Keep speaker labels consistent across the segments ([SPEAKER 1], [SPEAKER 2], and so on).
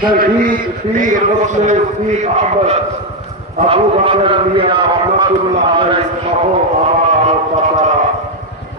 [SPEAKER 1] শহীদ পীর মুসলিম উদ্দিন আহমদ আমার চাচারা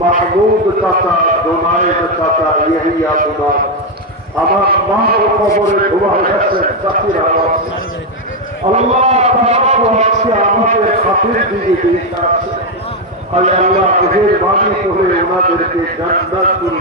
[SPEAKER 1] মাহমুদ চাচা জোনায়েদ চাচা ইহিয়া বুনা আমার মা ও কবরে ধোয়া গেছে চাচিরা আজকে আমাদের খাতির দিকে দিয়ে আছে আল্লাহ আল্লাহ মেহেরবানি করে ওনাদেরকে জান্নাতুল